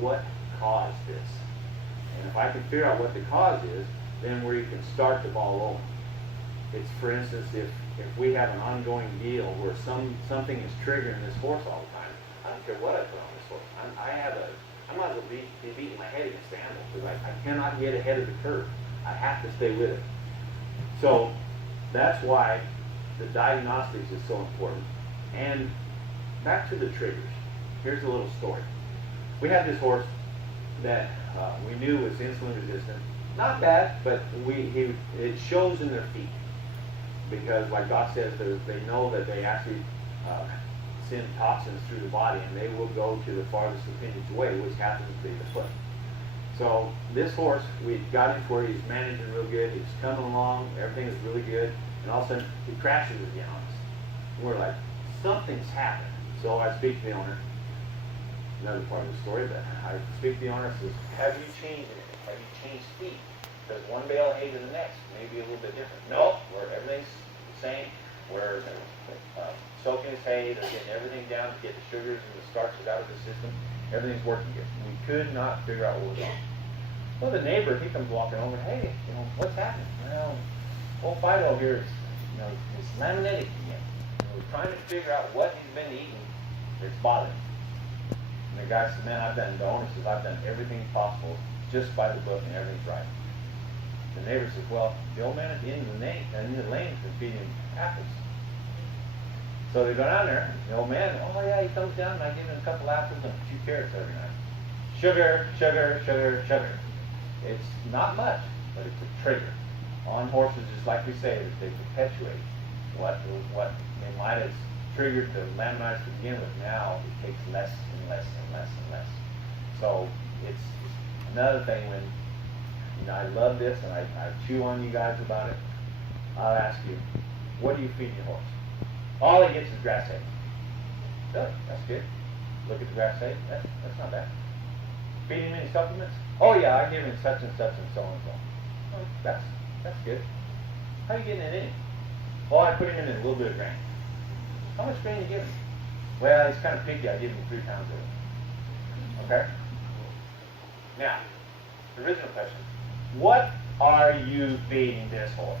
what caused this. And if I can figure out what the cause is, then we can start the ball rolling. It's, for instance, if we have an ongoing deal where something is triggering this horse all the time, I don't care what I put on this horse. I might as well be beating my head against the handle because I cannot get ahead of the curve. I have to stay with it. So that's why the diagnostics is so important. And back to the triggers. Here's a little story. We had this horse that we knew was insulin resistant. Not bad, but it shows in their feet. Because like Doc says, they know that they actually send toxins through the body, and they will go to the farthest appendage away, which happens to be the foot. So this horse, we got him where he's managing real good. He's coming along, everything is really good, and all of a sudden he crashes again on us. And we're like, something's happened. So I speak to the owner. Another part of the story, but I speak to the owner and says, have you changed anything? Have you changed feet? Does one bale hay to the next maybe a little bit different? No, everything's the same. We're soaking his hay, they're getting everything down to get the sugars and the starches out of the system. Everything's working good. We could not figure out what was wrong. Well, the neighbor, he comes walking over, hey, what's happening? Well, old Fido here is, he's laminitic again. And we're trying to figure out what he's been eating that's bothering him. And the guy said, man, the owner says, I've done everything possible just by the book and everything's right. The neighbor says, well, the old man at the end of the lane has been feeding him apples. So they go down there, and the old man, oh yeah, he comes down and I give him a couple apples and a few carrots every night. Sugar, sugar, sugar, sugar. It's not much, but it's a trigger. On horses, just like we say, they perpetuate what they might have triggered the laminitis to begin with. Now it takes less and less and less and less. So it's another thing when I love this and I chew on you guys about it. I'll ask you, what do you feed your horse? All he gets is grass hay. Good, that's good. Look at the grass hay, that's not bad. Feed him any supplements? Oh yeah, I give him such and such and so and so. Oh, that's good. How are you getting it in? Oh, I put him in a little bit of grain. How much grain you give him? Well, he's kind of picky. I give him 3 pounds of it. Okay? Now, the original question. What are you feeding this horse?